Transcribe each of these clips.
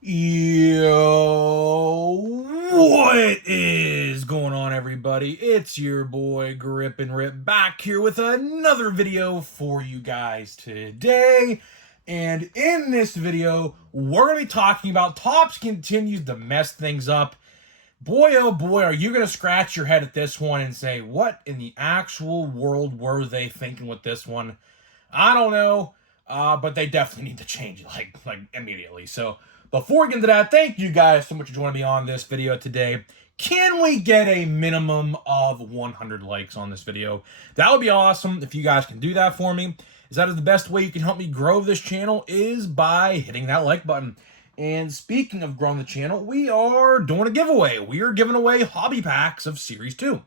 Yo, what is going on, everybody? It's your boy Grip and Rip back here with another video for you guys today. And in this video, we're going to be talking about Topps continues to mess things up. Boy, oh boy, are you going to scratch your head at this one and say, what in the actual world were they thinking with this one? I don't know, but they definitely need to change it, like immediately. So before we get into that, thank you guys so much for joining me on this video today. Can we get a minimum of 100 likes on this video? That would be awesome if you guys can do that for me. That is the best way you can help me grow this channel is by hitting that like button. And speaking of growing the channel, we are doing a giveaway. We are giving away hobby packs of Series 2.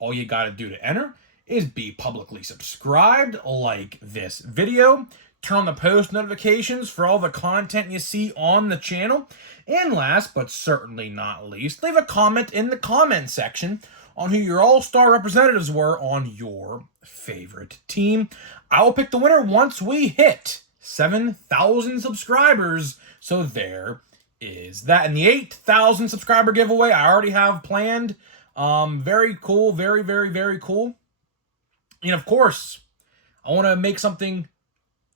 All you got to do to enter is be publicly subscribed, like this video, turn on the post notifications for all the content you see on the channel, and last but certainly not least, leave a comment in the comment section on who your all-star representatives were on your favorite team. I will pick the winner once we hit 7,000 subscribers. So there is that. And the 8,000 subscriber giveaway I already have planned. Very cool. Very, very, very cool. And of course, I want to make something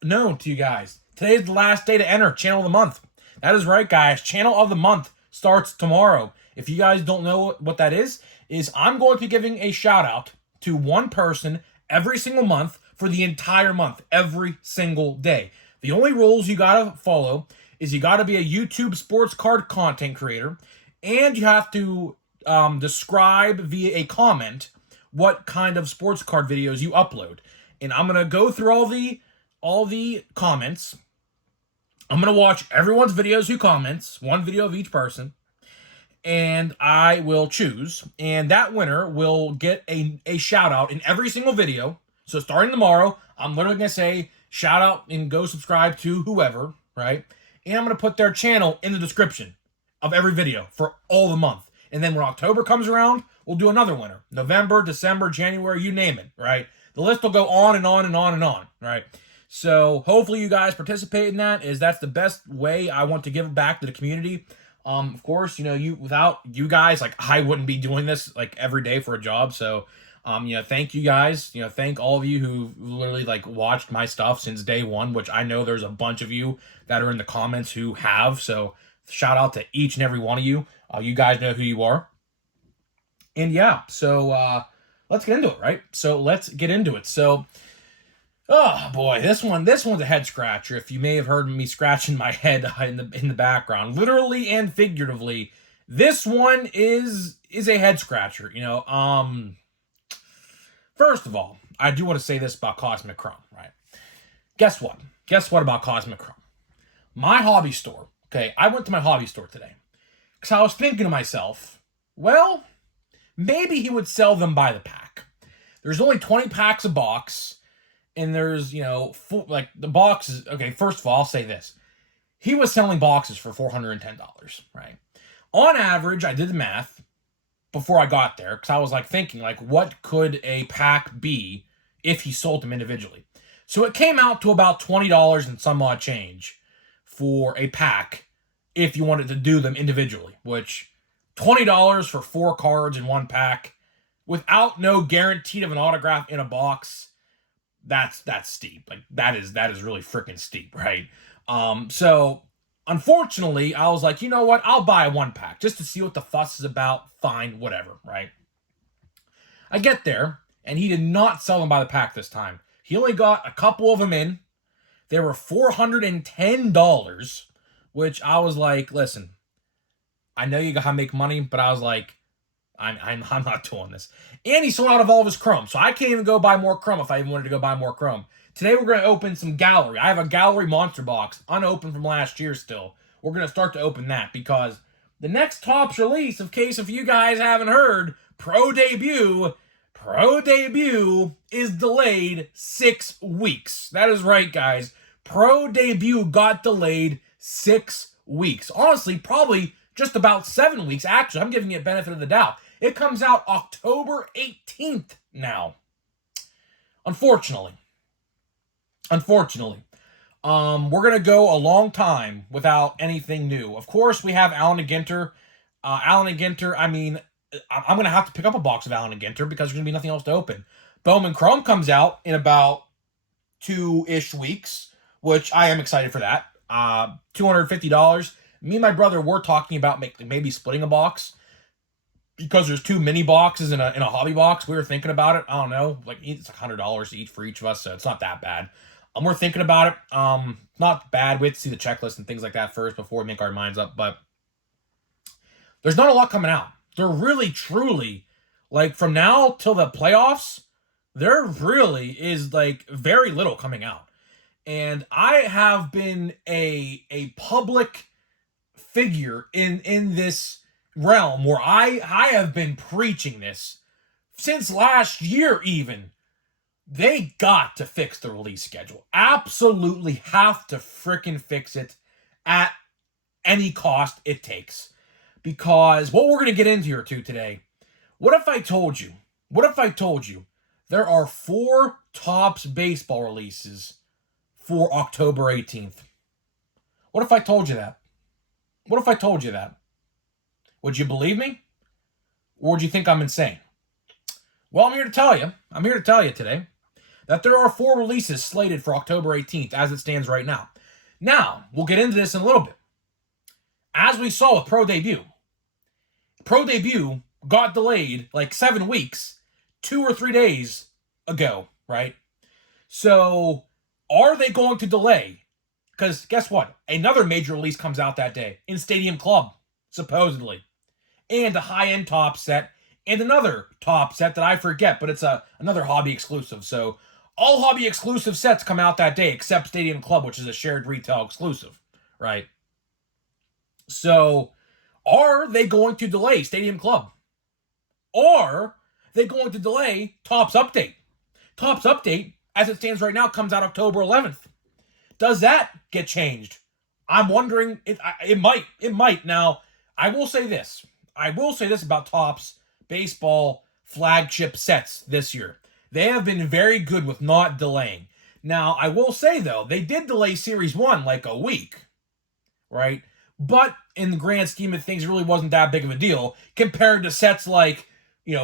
known to you guys. Today is the last day to enter Channel of the Month. That is right, guys. Channel of the Month starts tomorrow. If you guys don't know what that is I'm going to be giving a shout out to one person every single month for the entire month, every single day. The only rules you got to follow is you got to be a YouTube sports card content creator, and you have to describe via a comment what kind of sports card videos you upload. And I'm going to go through all the comments. I'm going to watch everyone's videos who comments, one video of each person, and I will choose. And that winner will get a shout out in every single video. So starting tomorrow, I'm literally going to say shout out and go subscribe to whoever, right? And I'm going to put their channel in the description of every video for all the month. And then when October comes around, we'll do another winner. November, December, January, you name it, right? The list will go on and on and on and on, right? So hopefully you guys participate in that. That's the best way I want to give it back to the community. Of course, without you guys, like I wouldn't be doing this like every day for a job. So, thank you guys. Thank all of you who literally like watched my stuff since day one, which I know there's a bunch of you that are in the comments who have. So shout out to each and every one of you. You guys know who you are. And yeah, so let's get into it, right? So let's get into it. So, oh boy, this one's a head scratcher. If you may have heard me scratching my head in the background, literally and figuratively, this one is a head scratcher. First of all, I do want to say this about Cosmic Chrome, right? Guess what? Guess what about Cosmic Chrome? My hobby store. Okay, I went to my hobby store today because I was thinking to myself, well, maybe he would sell them by the pack. There's only 20 packs a box, and there's, the boxes. Okay, first of all, I'll say this. He was selling boxes for $410, right? On average, I did the math before I got there, because I was thinking, what could a pack be if he sold them individually? So it came out to about $20 and some odd change for a pack if you wanted to do them individually, which $20 for 4 cards in one pack without no guarantee of an autograph in a box, that's steep. That is really freaking steep, right? So unfortunately, I was like, you know what? I'll buy one pack just to see what the fuss is about. Fine, whatever, right? I get there, and he did not sell them by the pack this time. He only got a couple of them in. They were $410, which I was like, listen, I know you gotta make money, but I was like, I'm not doing this. And he sold out of all of his Chrome, so I can't even go buy more Chrome if I even wanted to go buy more Chrome. Today we're going to open some Gallery. I have a Gallery monster box, unopened from last year still. We're going to start to open that because the next Topps release, in case if you guys haven't heard, Pro Debut is delayed 6 weeks. That is right, guys. Pro Debut got delayed 6 weeks. Honestly, probably just about 7 weeks. Actually, I'm giving it benefit of the doubt. It comes out October 18th now. Unfortunately. We're going to go a long time without anything new. Of course, we have Allen and Ginter. Allen and Ginter, I mean, I'm going to have to pick up a box of Allen and Ginter because there's going to be nothing else to open. Bowman Chrome comes out in about 2-ish weeks, which I am excited for that. $250. Me and my brother were talking about maybe splitting a box because there's 2 mini boxes in a hobby box. We were thinking about it. I don't know, like it's like $100 each for each of us, so it's not that bad. We're thinking about it. Not bad. We have to see the checklist and things like that first before we make our minds up. But there's not a lot coming out. There really, truly, like from now till the playoffs, there really is like very little coming out. And I have been a public figure in this realm where I have been preaching this since last year even. They got to fix the release schedule. Absolutely have to frickin' fix it at any cost it takes. Because what we're going to get into here too today, what if I told you there are 4 Topps baseball releases for October 18th? What if I told you that? What if I told you that? Would you believe me? Or would you think I'm insane? Well, I'm here to tell you today that there are 4 releases slated for October 18th as it stands right now. Now, we'll get into this in a little bit. As we saw with Pro Debut got delayed like 7 weeks, 2 or 3 days ago, right? So, are they going to delay? Because guess what? Another major release comes out that day in Stadium Club, supposedly. And a high-end top set, and another top set that I forget, but it's another hobby exclusive. So, all hobby exclusive sets come out that day except Stadium Club, which is a shared retail exclusive, right? So, are they going to delay Stadium Club? Are they going to delay Topps Update? Topps Update, as it stands right now, comes out October 11th. Does that get changed? I'm wondering. It might. Now, I will say this about Topps baseball flagship sets this year. They have been very good with not delaying. Now, I will say, though, they did delay Series 1 like a week, right? But in the grand scheme of things, it really wasn't that big of a deal compared to sets like,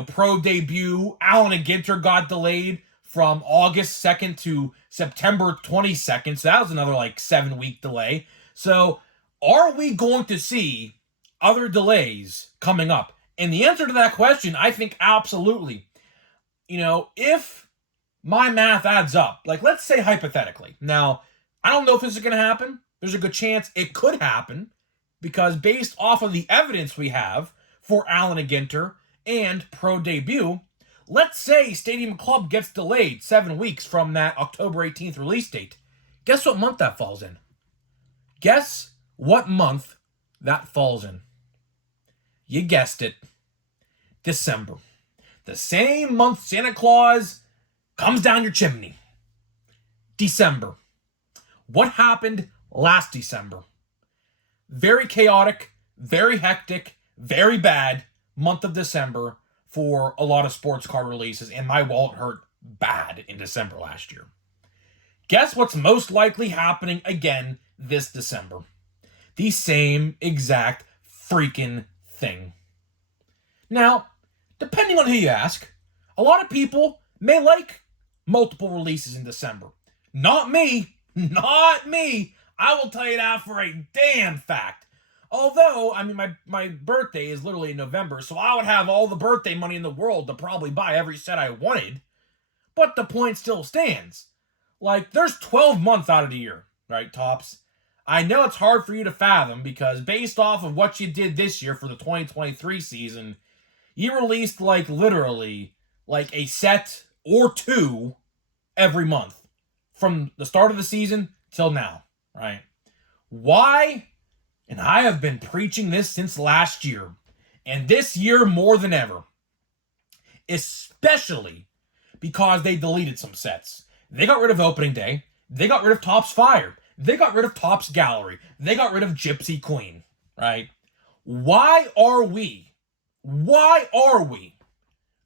Pro Debut. Allen and Ginter got delayed from August 2nd to September 22nd. So that was another like 7-week delay. So are we going to see other delays coming up? And the answer to that question, I think absolutely. If my math adds up, like let's say hypothetically. Now, I don't know if this is going to happen. There's a good chance it could happen because based off of the evidence we have for Allen and Ginter and Pro Debut, let's say Stadium Club gets delayed 7 weeks from that October 18th release date. Guess what month that falls in? Guess what month that falls in? You guessed it. December. The same month Santa Claus comes down your chimney. December. What happened last December? Very chaotic, very hectic, very bad month of December for a lot of sports card releases, and my wallet hurt bad in December last year. Guess what's most likely happening again this December? The same exact freaking thing. Now, depending on who you ask, a lot of people may like multiple releases in December. Not me. Not me. I will tell you that for a damn fact. Although, my birthday is literally in November, so I would have all the birthday money in the world to probably buy every set I wanted. But the point still stands. Like, there's 12 months out of the year, right, Topps? I know it's hard for you to fathom because based off of what you did this year for the 2023 season, you released, like, literally, like, a set or 2 every month from the start of the season till now, right? Why? And I have been preaching this since last year, and this year more than ever, especially because they deleted some sets. They got rid of Opening Day. They got rid of Topps Fire. They got rid of Topps Gallery. They got rid of Gypsy Queen, right? Why are we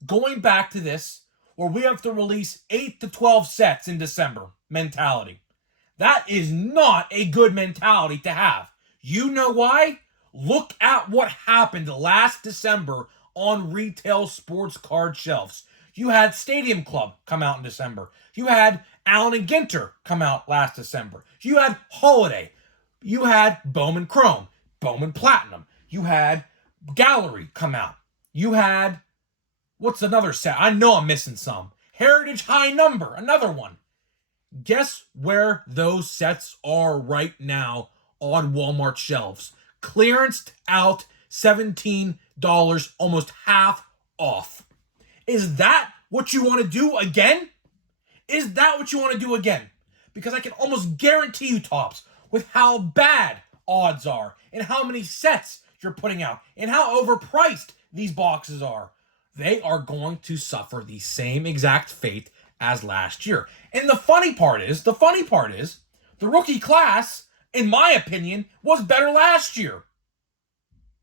going back to this where we have to release 8 to 12 sets in December mentality? That is not a good mentality to have. You know why? Look at what happened last December on retail sports card shelves. You had Stadium Club come out in December. You had Allen and Ginter come out last December. You had Holiday. You had Bowman Chrome, Bowman Platinum. You had Gallery come out. You had, what's another set? I know I'm missing some. Heritage High Number, another one. Guess where those sets are right now on Walmart shelves? Clearanced out, $17, almost half off. Is that what you want to do again? Is that what you want to do again? Because I can almost guarantee you, Tops, with how bad odds are and how many sets you're putting out and how overpriced these boxes are, they are going to suffer the same exact fate as last year. And the funny part is, the rookie class, in my opinion, was better last year.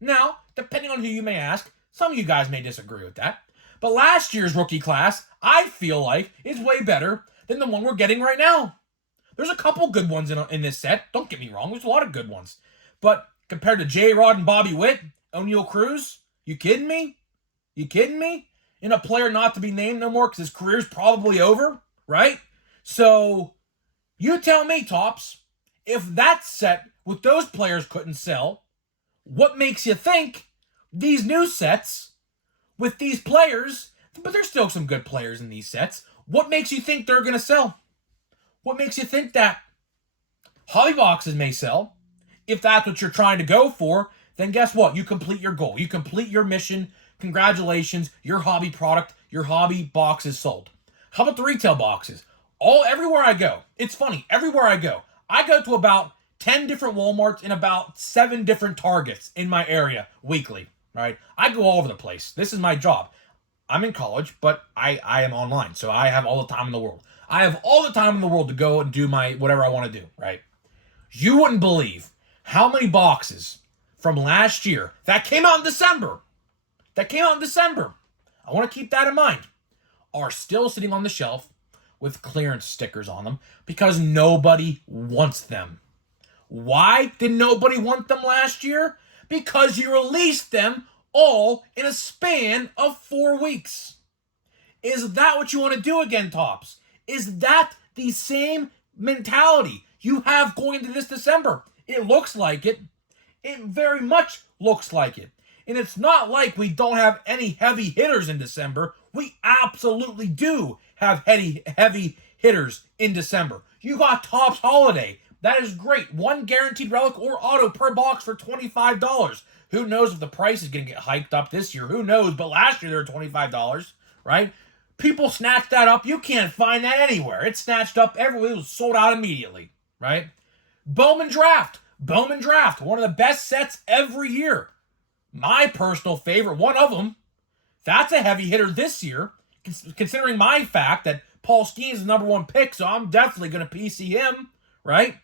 Now, depending on who you may ask, some of you guys may disagree with that. But last year's rookie class, I feel like, is way better than the one we're getting right now. There's a couple good ones in this set. Don't get me wrong. There's a lot of good ones. But compared to J-Rod and Bobby Witt, O'Neal Cruz, you kidding me? You kidding me? And a player not to be named no more because his career's probably over, right? So, you tell me, Tops, if that set with those players couldn't sell, what makes you think these new sets with these players, but there's still some good players in these sets, what makes you think they're going to sell? What makes you think that? Hobby boxes may sell. If that's what you're trying to go for, then guess what? You complete your goal. You complete your mission. Congratulations, your hobby product, your hobby box is sold. How about the retail boxes? Everywhere I go, it's funny, everywhere I go to about 10 different Walmarts and about 7 different Targets in my area weekly, right? I go all over the place. This is my job. I'm in college, but I am online, so I have all the time in the world. I have all the time in the world to go and do my whatever I want to do, right? You wouldn't believe how many boxes from last year that came out in December, I want to keep that in mind, are still sitting on the shelf with clearance stickers on them because nobody wants them. Why did nobody want them last year? Because you released them all in a span of 4 weeks. Is that what you want to do again, Tops? Is that the same mentality you have going into this December? It looks like it. It very much looks like it. And it's not like we don't have any heavy hitters in December. We absolutely do have heavy hitters in December. You got Topps Holiday. That is great. 1 guaranteed relic or auto per box for $25. Who knows if the price is going to get hiked up this year? Who knows? But last year they were $25, right? People snatched that up. You can't find that anywhere. It's snatched up everywhere. It was sold out immediately, right? Bowman Draft, one of the best sets every year. My personal favorite, one of them. That's a heavy hitter this year, considering my fact that Paul Steen is the number 1 pick, so I'm definitely going to PC him, right?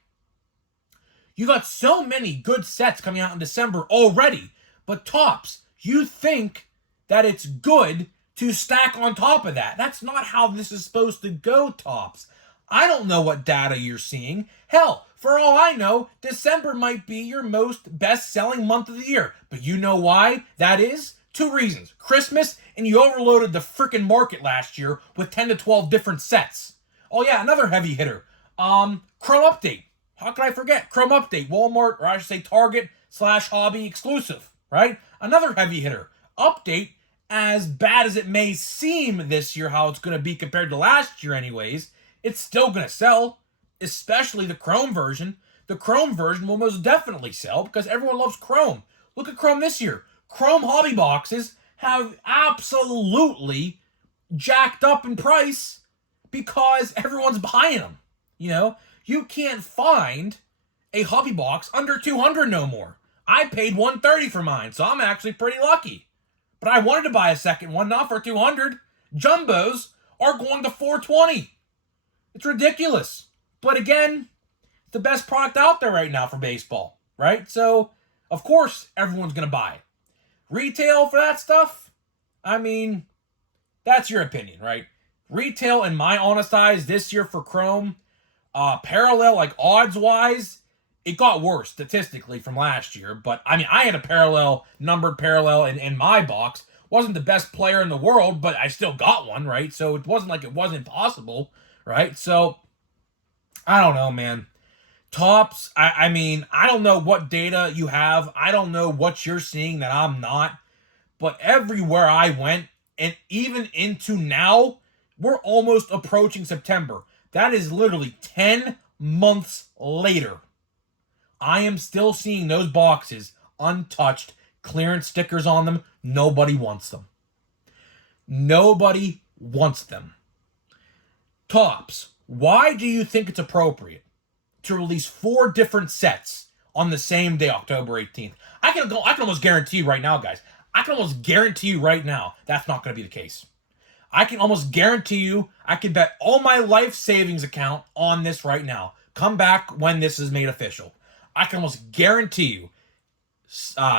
You got so many good sets coming out in December already, but Tops, you think that it's good to stack on top of that. That's not how this is supposed to go, Tops. I don't know what data you're seeing. Hell, for all I know, December might be your most best-selling month of the year. But you know why that is? 2 reasons. Christmas, and you overloaded the freaking market last year with 10 to 12 different sets. Oh yeah, another heavy hitter. Chrome Update. How could I forget? Chrome Update. Walmart, or I should say Target/Hobby exclusive, right? Another heavy hitter. Update, as bad as it may seem this year, how it's going to be compared to last year anyways, it's still going to sell, especially the Chrome version. The Chrome version will most definitely sell because everyone loves Chrome. Look at Chrome this year. Chrome hobby boxes have absolutely jacked up in price because everyone's buying them. You know, you can't find a hobby box under $200 no more. I paid $130 for mine, so I'm actually pretty lucky. But I wanted to buy a second one, not for $200. Jumbos are going to $420. It's ridiculous. But again, it's the best product out there right now for baseball, right? So, of course, everyone's going to buy it. Retail for that stuff? I mean, that's your opinion, right? Retail, in my honest eyes, this year for Chrome, Parallel, like odds-wise, it got worse statistically from last year. But, I mean, I had a numbered parallel in my box. Wasn't the best player in the world, but I still got one, right? So it wasn't like it wasn't possible, right? So, I don't know, man. Topps, I mean, I don't know what data you have. I don't know what you're seeing that I'm not. But everywhere I went, and even into now, we're almost approaching September. That is literally 10 months later. I am still seeing those boxes untouched, clearance stickers on them. Nobody wants them. Nobody wants them. Topps, why do you think it's appropriate to release 4 different sets on the same day, October 18th? I can almost guarantee you right now, guys. I can almost guarantee you right now that's not going to be the case. I can almost guarantee you, I can bet all my life savings account on this right now. Come back when this is made official. I can almost guarantee you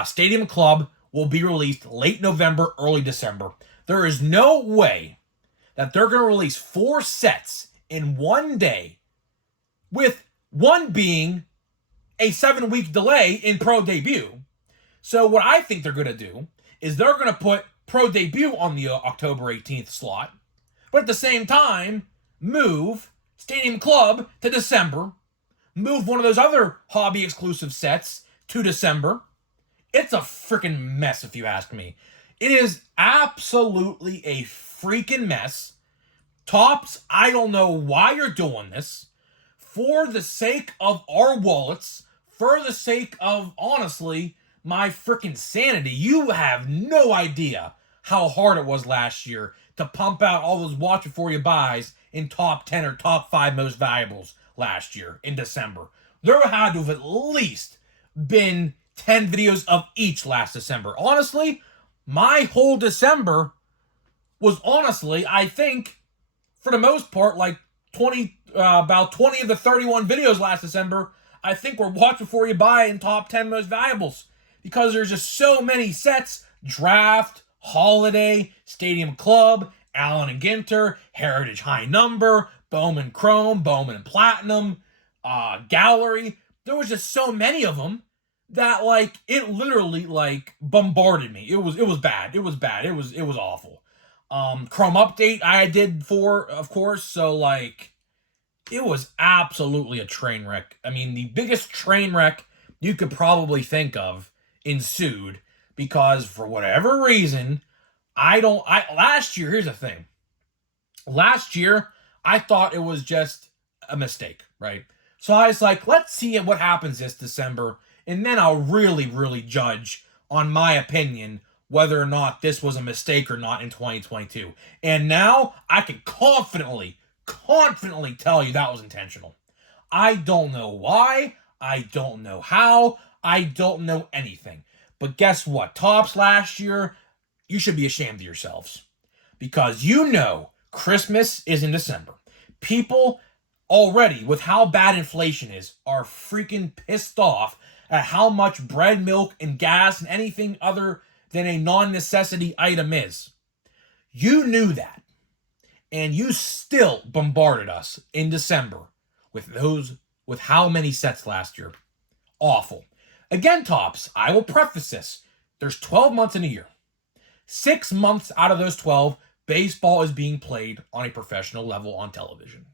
Stadium Club will be released late November, early December. There is no way that they're going to release 4 sets in one day, with one being a 7-week delay in Pro Debut. So what I think they're going to do is they're going to put Pro Debut on the October 18th slot, but at the same time, move Stadium Club to December, move one of those other hobby exclusive sets to December. It's a freaking mess, if you ask me. It is absolutely a freaking mess. Topps, I don't know why you're doing this. For the sake of our wallets, for the sake of, honestly, my freaking sanity, you have no idea how hard it was last year to pump out all those watch before you buys in top 10 or top 5 most valuables last year in December. There had to have at least been 10 videos of each last December. Honestly, my whole December was honestly, I think, for the most part, like about 20 of the 31 videos last December, I think were watch before you buy in top 10 most valuables. Because there's just so many sets: Draft, Holiday, Stadium Club, Allen and Ginter, Heritage High Number, Bowman Chrome, Bowman Platinum, Gallery. There was just so many of them that, like, it literally, like, bombarded me. It was bad. It was bad. It was awful. Chrome Update I did for, of course, so, like, it was absolutely a train wreck. I mean, the biggest train wreck you could probably think of ensued, because for whatever reason, last year, here's the thing. Last year, I thought it was just a mistake, right? So I was like, let's see what happens this December, and then I'll really, really judge on my opinion whether or not this was a mistake or not in 2022. And now I can confidently tell you that was intentional. I don't know why. I don't know how. I don't know anything. But guess what? Topps last year, you should be ashamed of yourselves. Because you know Christmas is in December. People already, with how bad inflation is, are freaking pissed off at how much bread, milk, and gas and anything other than a non-necessity item is. You knew that. And you still bombarded us in December with how many sets last year. Awful. Again, Topps, I will preface this. There's 12 months in a year. 6 months out of those 12, baseball is being played on a professional level on television.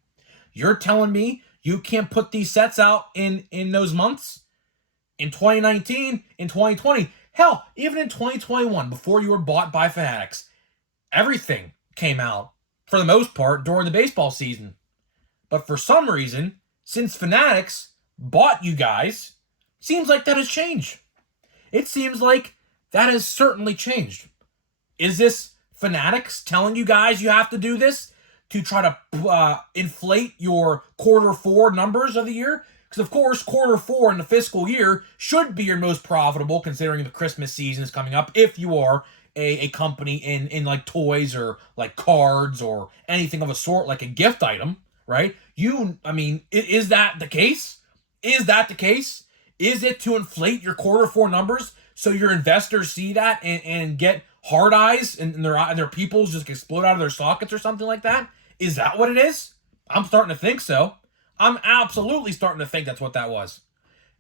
You're telling me you can't put these sets out in those months? In 2019, in 2020, hell, even in 2021, before you were bought by Fanatics, everything came out, for the most part, during the baseball season. But for some reason, since Fanatics bought you guys, seems like that has changed. It seems like that has certainly changed. Is this Fanatics telling you guys you have to do this to try to inflate your Q4 numbers of the year? Because, of course, Q4 in the fiscal year should be your most profitable, considering the Christmas season is coming up, if you are a company in like toys or like cards or anything of a sort, like a gift item, right? Is that the case? Is that the case? Is it to inflate your Q4 numbers so your investors see that and get hard eyes and their pupils just explode out of their sockets or something like that? Is that what it is? I'm starting to think so. I'm absolutely starting to think that's what that was.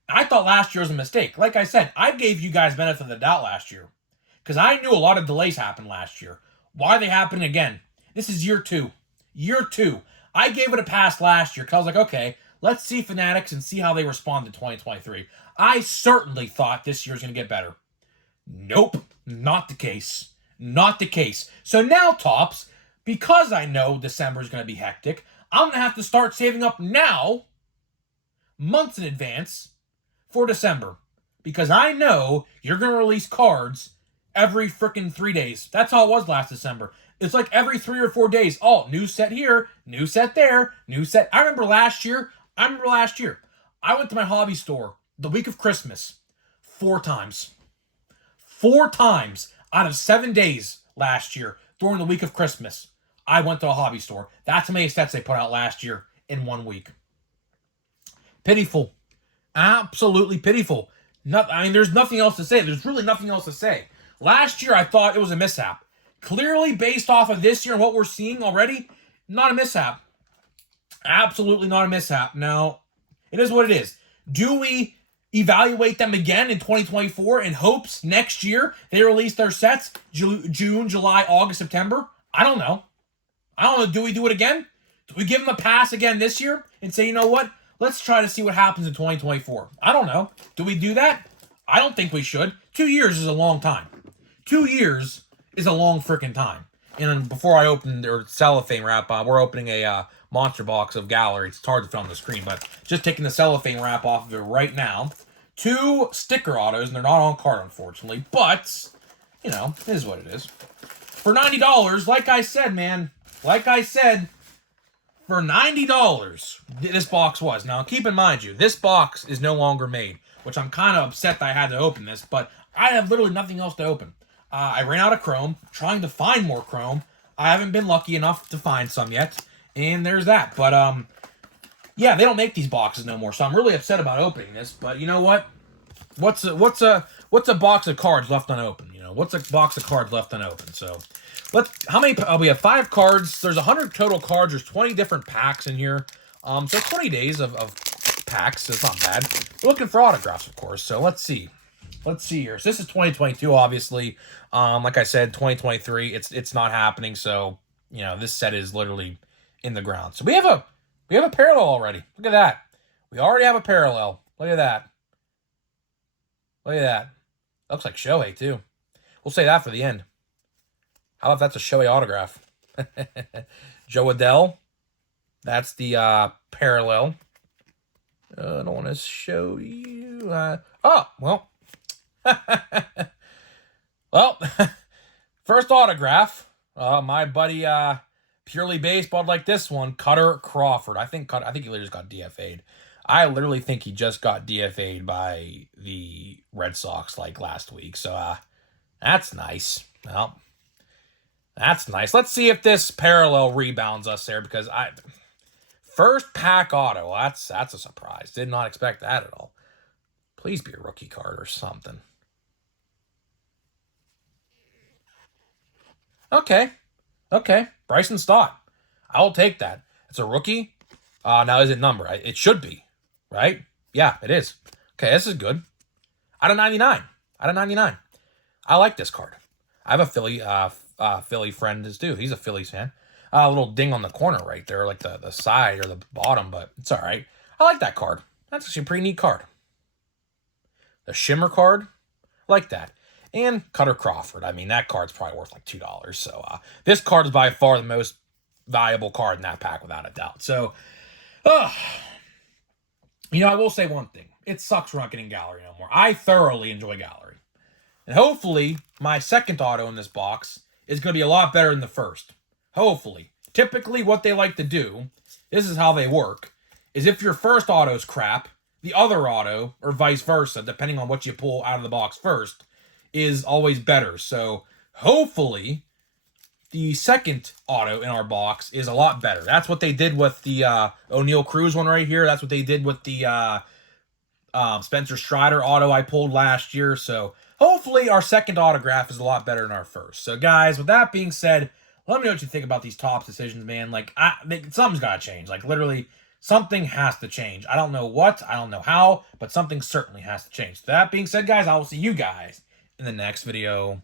I thought last year was a mistake. Like I said, I gave you guys benefit of the doubt last year because I knew a lot of delays happened last year. Why are they happening again? This is year two. Year two. I gave it a pass last year because I was like, okay, let's see Fanatics and see how they respond to 2023. I certainly thought this year's going to get better. Nope, not the case. Not the case. So now, Tops, because I know December is going to be hectic, I'm going to have to start saving up now, months in advance, for December. Because I know you're going to release cards every freaking 3 days. That's how it was last December. It's like every 3 or 4 days. Oh, new set here, new set there, new set. I remember last year. I went to my hobby store the week of Christmas 4 times. 4 times out of 7 days last year during the week of Christmas, I went to a hobby store. That's how many sets they put out last year in 1 week. Pitiful. Absolutely pitiful. There's nothing else to say. There's really nothing else to say. Last year, I thought it was a mishap. Clearly, based off of this year and what we're seeing already, not a mishap. Absolutely not a mishap. Now, it is what it is. Do we evaluate them again in 2024 in hopes next year they release their sets June, July, August, September? I don't know. Do we do it again? Do we give them a pass again this year and say, you know what? Let's try to see what happens in 2024. I don't know. Do we do that? I don't think we should. 2 years is a long time. 2 years is a long freaking time. And before I open their cellophane wrap, we're opening a monster box of Gallery. It's hard to fit on the screen, but just taking the cellophane wrap off of it right now. 2 sticker autos, and they're not on card, unfortunately. But, you know, it is what it is. For $90, like I said, man, for $90, this box was. Now, keep in mind, this box is no longer made, which I'm kind of upset that I had to open this, but I have literally nothing else to open. I ran out of Chrome, trying to find more Chrome. I haven't been lucky enough to find some yet, and there's that. But, yeah, they don't make these boxes no more, so I'm really upset about opening this, but you know what? What's a box of cards left unopened? You know, what's a box of cards left unopened? So, how many? We have 5 cards. There's 100 total cards. There's 20 different packs in here. So 20 days of packs. So it's not bad. We're looking for autographs, of course. So let's see. Let's see here. So this is 2022, obviously. Like I said, 2023. It's not happening. So you know, this set is literally in the ground. So we have a parallel already. Look at that. We already have a parallel. Look at that. Look at that. Looks like Shohei, too. We'll say that for the end. How about that's a Shohei autograph? Joe Adell. That's the parallel. I don't want to show you. Oh, well. Well, first autograph. My buddy, purely baseball like this one, Cutter Crawford. I think he literally just got DFA'd. I literally think he just got DFA'd by the Red Sox like last week. So that's nice. Well, that's nice. Let's see if this parallel rebounds us there because first pack auto. That's a surprise. Did not expect that at all. Please be a rookie card or something. Okay. Bryson Stott. I'll take that. It's a rookie. Now is it number? It should be. Right? Yeah, it is. Okay, this is good. Out of 99. I like this card. I have a Philly friend too. He's a Phillies fan. A little ding on the corner right there, like the side or the bottom, but it's all right. I like that card. That's actually a pretty neat card. The Shimmer card, I like that. And Cutter Crawford. I mean, that card's probably worth like $2. So this card is by far the most valuable card in that pack, without a doubt. So, you know, I will say one thing. It sucks we're not getting Gallery no more. I thoroughly enjoy Gallery. And hopefully, my second auto in this box is going to be a lot better than the first. Hopefully. Typically, what they like to do, this is how they work, is if your first auto is crap, the other auto, or vice versa, depending on what you pull out of the box first, is always better. So, hopefully, the second auto in our box is a lot better. That's what they did with the O'Neal Cruz one right here. That's what they did with the Spencer Strider auto I pulled last year. So, hopefully, our second autograph is a lot better than our first. So, guys, with that being said, let me know what you think about these Topps decisions, man. Like, something's got to change. Like, literally, Something has to change. I don't know what, I don't know how, but something certainly has to change. That being said, guys, I will see you guys in the next video.